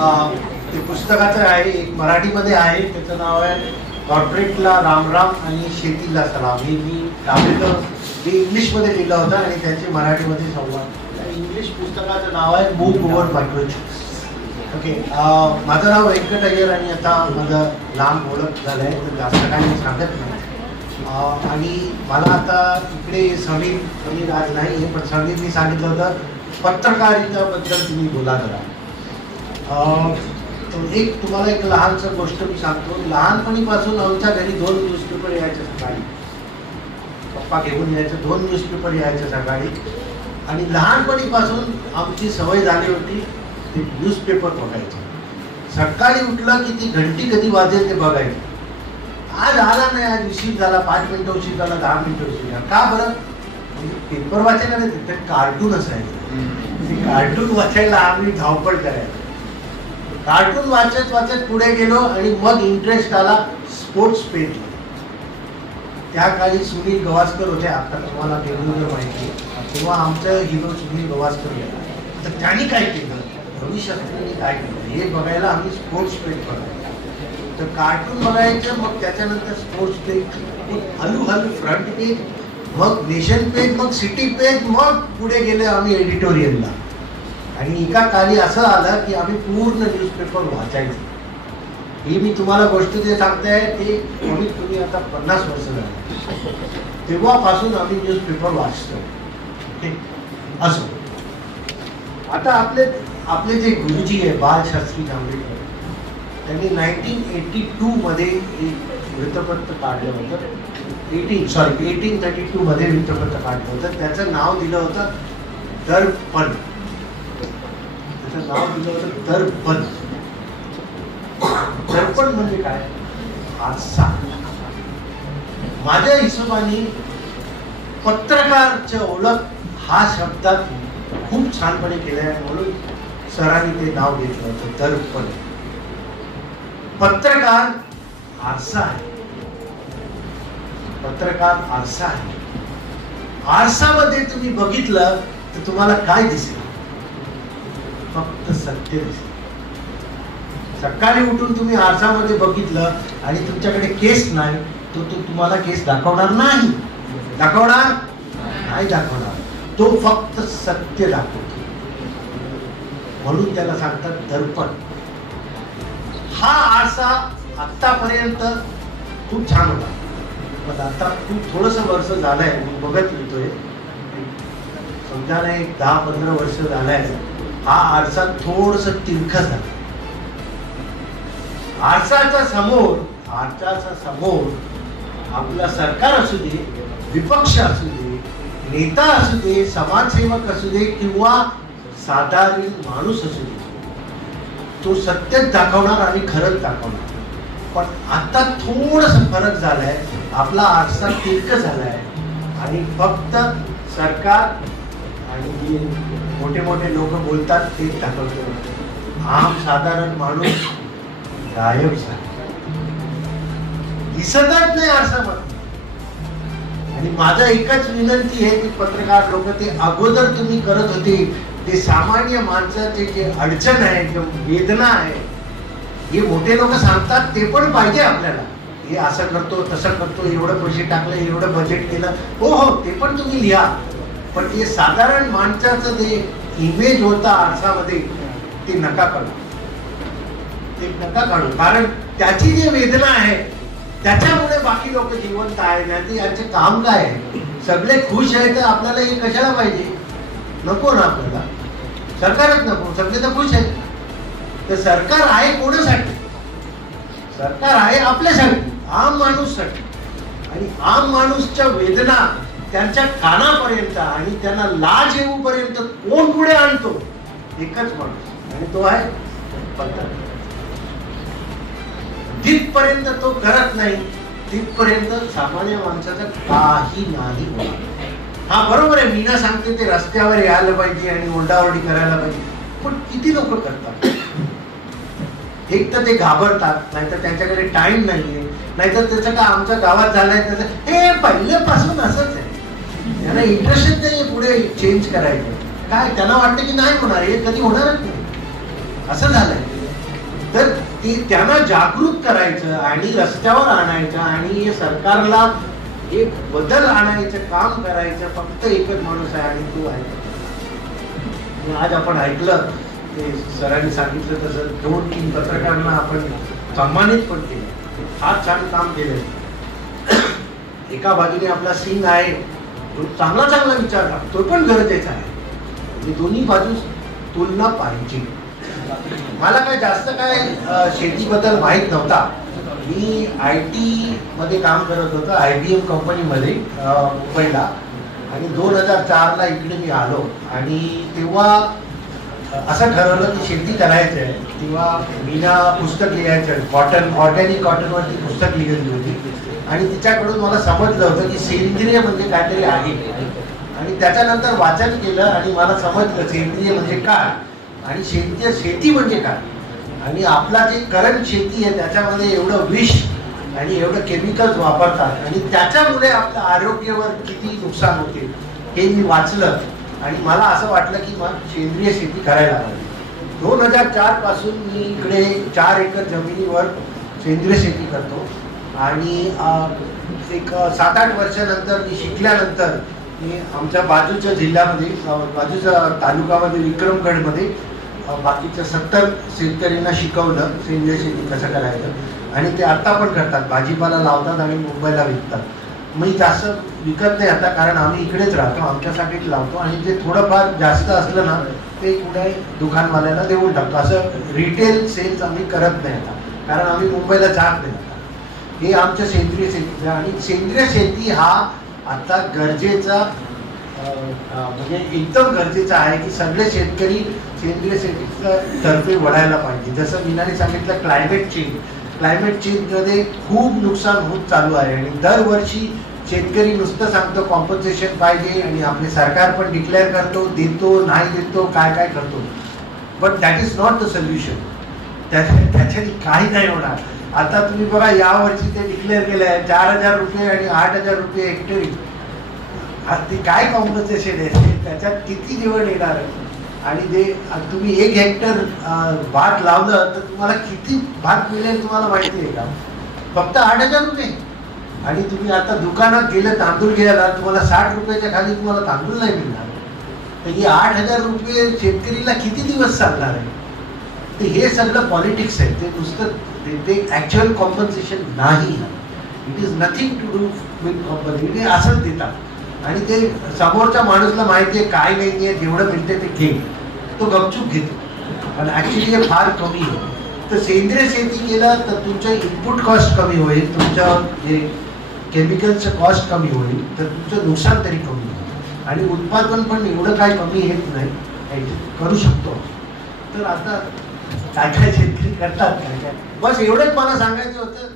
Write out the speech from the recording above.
ते पुस्तकाचं आहे, एक मराठीमध्ये आहे, त्याचं नाव आहे कॉर्पोरेटला राम राम आणि शेतीला सलाम. हे मी टाकलं, ते इंग्लिशमध्ये लिहिलं होतं आणि त्याचे मराठीमध्ये संवाद. इंग्लिश पुस्तकाचं नाव आहे बुक ओव्हर मायक्रोचिप्स. ओके, माझं नाव व्यंकट अय्यर आणि आता माझं लांब ओळख झालं आहे, तर जास्त काही मी सांगत नाही. आणि मला आता इकडे समीर आज नाही आहे, पण समीरनी सांगितलं होतं पत्रकारिताबद्दल तुम्ही बोला जरा. तुम्हाला एक लहानसं गोष्ट मी सांगतो. लहानपणीपासून आमच्या घरी 2 न्यूजपेपर यायचे सकाळी. पप्पा घेऊन यायचे, 2 न्यूजपेपर यायचे सकाळी. आणि लहानपणीपासून आमची सवय झाली होती ते न्यूजपेपर बघायचे. सकाळी उठलं की ती घंटी कधी वाजेल ते बघायचं. आज आला नाही, आज उशीर झाला, 5 मिनिटं उशीर झाला, 10 मिनिटं उशीर झाला. का बरं? म्हणजे पेपर वाचायला नाही, ते कार्टून असायचं. ते कार्टून वाचायला आम्ही धावपळ करायचो. कार्टून वाचत वाचत पुढे गेलो आणि मग इंटरेस्ट आला स्पोर्ट्स पेजला. त्या काळी सुनील गवास्कर होते, आता तुम्हाला टेलिव्हिजन माहिती आहे. तेव्हा आमचं हिरो सुनील गवास्कर होता. तर त्यांनी काय केलं, रविशास्त्रींनी काय केलं हे बघायला आम्ही स्पोर्ट्स पेज बघायला. तर कार्टून बघायचं, मग त्याच्यानंतर स्पोर्ट्स पेज, मग हळूहळू फ्रंट पेज, मग नेशन पेज, मग सिटी पेज, मग पुढे गेले आम्ही एडिटोरियलला. आणि एका काळी असं आलं की आम्ही पूर्ण न्यूजपेपर वाचायचो. ही मी तुम्हाला गोष्ट जे सांगते ते कमीत आता 50 वर्ष झाली. तेव्हापासून आम्ही न्यूजपेपर वाचतो. असो, आता आपले जे गुरुजी आहे बालशास्त्री जांभेकर, त्यांनी 1982 मध्ये एक वृत्तपत्र काढलं होतं. 1832 मध्ये वृत्तपत्र काढलं होतं. त्याचं नाव दिलं होतं दर्पण. त्याचं नाव दिलं होतं दर्पण. दर्पण म्हणजे काय? आरसा. माझ्या हिशोबाने पत्रकारच्या ओळख हा शब्दात खूप छानपणे केलाय, म्हणून सरांनी ते नाव घेतलं होतं दर्पण. पत्रकार आरसा आहे. पत्रकार आरसा आहे. आरसामध्ये तुम्ही बघितलं तर तुम्हाला काय दिसेल? फक्त सत्य दिसेल. सकाळी उठून तुम्ही आरसामध्ये बघितलं आणि तुमच्याकडे केस नाही, तो तुम्हाला केस दाखवणार नाही. दाखवणार नाही, दाखवणार. तो फक्त सत्य दाखवतो, म्हणून त्याला सांगतात दर्पण. हा आरसा आतापर्यंत खूप छान होता, पण आता खूप थोडंसं वर्ष झालंय मी बघत येतोय, समजा नाही 10-15 वर्ष झालंय, हा आरसा थोडंसं तिरखा झाला. आरसाच्या समोर आपला सरकार असू दे, विपक्ष असू दे, नेता असू दे, समाजसेवक असू दे किंवा साधारण माणूस असू दे, तो सत्यच दाखवणार आणि खरंच दाखवणार. पण आता थोडस फरक झालाय. आपला आरसा तिरक झालाय आणि फक्त सरकार आणि मोठे मोठे लोक बोलतात तेच दाखवतो. आम साधारण माणूस गायब झाला, दिसतच नाही आरसामध्ये. आणि माझा एकच विनंती आहे की पत्रकार लोक ते अगोदर तुम्ही करत होते ते सामान्य माणसाचे जे अडचण आहे, जे वेदना आहे, हे मोठे लोक सांगतात ते पण पाहिजे आपल्याला. हे असं करतो, तसं करतो, एवढं पैसे टाकलं, एवढं बजेट केलं, हो ते पण तुम्ही लिहा. पण हे साधारण माणसाचं जे इमेज होता आरसामध्ये ते नका काढू. ते नका काढू, कारण त्याची जी वेदना आहे त्याच्यामुळे बाकी लोक जिवंत आहे. नाही यांचे काम काय आहे? सगळे खुश आहे तर आपल्याला हे कशाला पाहिजे? नको ना आपल्याला, सरकारच नको. सगळे तर खुश आहेत. तर सरकार आहे कोणासाठी? सरकार आहे आपल्यासाठी, आम माणूससाठी. आणि आम माणूसच्या वेदना त्यांच्या कानापर्यंत आणि त्यांना लाज येऊपर्यंत कोण पुढे आणतो? एकच माणूस, आणि तो आहे पत्रकार. तिथपर्यंत तो करत नाही, तिथपर्यंत सामान्य माणसाचं काही नाही होणार. हा बरोबर आहे, मीना सांगते ते रस्त्यावर यायला पाहिजे आणि ओरडाओरडी करायला पाहिजे, पण किती लोक करतात? एक तर ते घाबरतात, नाहीतर त्यांच्याकडे टाइम नाहीये, नाहीतर त्याचं का आमच्या गावात झालंय त्याचं हे पहिल्यापासून असंच आहे. त्यांना इंटरेस्टच नाहीये पुढे चेंज करायचं. काय त्यांना वाटतं की नाही होणार, हे कधी होणारच नाही, असं झालंय. ते त्यांना जागृत करायचं आणि रस्त्यावर आणायचं आणि हे सरकारला हे बदल आणायचं काम करायचं फक्त एकच माणूस आहे आणि तो आहे. आज आपण ऐकलं ते सरांनी सांगितलं तसं 2-3 पत्रकारांना आपण सन्मानित पण केलं, फार छान काम केलं. एका बाजूने आपला सिंग आहे, तो चांगला विचार तो पण गरजेचा आहे. दोन्ही बाजू तुलना पाहिजे. मला काय जास्त काय शेतीबद्दल माहीत नव्हता. मी IT मध्ये काम करत होतो, IBM कंपनीमध्ये मुंबईला, आणि 2004ला इकडे मी आलो. आणि तेव्हा असं ठरवलं की शेती करायचं आहे. तेव्हा मीना पुस्तक लिहायचं, ऑर्गॅनिक कॉटनवरती पुस्तक लिहिली होती आणि तिच्याकडून मला समजलं होतं की सेंद्रिय म्हणजे काहीतरी आहे. आणि त्याच्यानंतर वाचन केलं आणि मला समजलं सेंद्रिय म्हणजे काय आणि सेंद्रिय शेती म्हणजे काय. आणि आपला जे करंट शेती आहे त्याच्यामध्ये एवढं विष आणि एवढं केमिकल्स वापरतात आणि त्याच्यामुळे आपल्या आरोग्यावर किती नुकसान होते हे मी वाचलं. आणि मला असं वाटलं की मग सेंद्रिय शेती करायला पाहिजे. 2004 पासून मी इकडे 4 एकर जमिनीवर सेंद्रिय शेती करतो. आणि एक 7-8 वर्षानंतर मी शिकल्यानंतर मी आमच्या बाजूच्या जिल्ह्यामध्ये, बाजूच्या तालुक्यामध्ये विक्रमगडमध्ये बाकीच्या 70 शेतकऱ्यांना शिकवलं सेंद्रिय शेती कसं करायचं. आणि ते आता पण करतात, भाजीपाला लावतात आणि मुंबईला विकतात. मी जास्त विकत नाही आता, कारण आम्ही इकडेच राहतो, आमच्यासाठीच लावतो. आणि जे थोडंफार जास्त असलं ना ते कुठे दुकानवाल्याला देऊन टाकतो. असं रिटेल सेल्स आम्ही करत नाही आता, कारण आम्ही मुंबईला जात नाही आता. हे आमच्या सेंद्रिय शेती. आणि सेंद्रिय शेती हा आता गरजेचा म्हणजे एकदम गरजेचं आहे की सगळे शेतकरी सेंद्रिय शेतीच्या तर्फे वळायला पाहिजे. जसं मीनाने सांगितलं क्लायमेट चेंजमध्ये खूप नुकसान होत चालू आहे. आणि दरवर्षी शेतकरी नुसतं सांगतो कॉम्पन्सेशन पाहिजे आणि आपले सरकार पण डिक्लेअर करतो, देतो नाही देतो काय करतो. But that is not the solution. त्याच्याने काही नाही होणार. आता तुम्ही बघा यावर्षी ते डिक्लेअर केलं आहे 4,000 रुपये आणि 8,000 रुपये हेक्टरी. ते काय कॉम्पन्सेशन आहे, त्याच्यात किती निवड येणार आहे. आणि ते तुम्ही 1 हेक्टर भात लावलं तर तुम्हाला किती भात मिळेल तुम्हाला माहिती आहे का? फक्त 8,000 रुपये. आणि तुम्ही आता दुकानात गेलं तांदूळ घ्यायला, तुम्हाला 60 रुपयाच्या खाली तुम्हाला तांदूळ नाही मिळणार. तर ही 8,000 रुपये शेतकरीला किती दिवस चालणार आहे? तर हे सगळं पॉलिटिक्स आहे. ते नुसतं ते ॲक्च्युअल कॉम्पन्सेशन नाही. It is nothing to do with compensation. ते असंच देतात आणि ते समोरच्या माणूसला माहिती आहे काय नाही आहे, जेवढं मिळते ते घे, तो गपचूप घेतो. आणि ॲक्च्युली हे फार कमी आहे. तर सेंद्रिय शेती केलं तर तुमचं इनपुट कॉस्ट कमी होईल, तुमचं जे केमिकलचं कॉस्ट कमी होईल, तर तुमचं नुकसान तरी कमी होईल आणि उत्पादन पण एवढं काय कमी येत नाही, करू शकतो. तर आता काय शेतकरी करतात काय बस एवढंच मला सांगायचं होतं.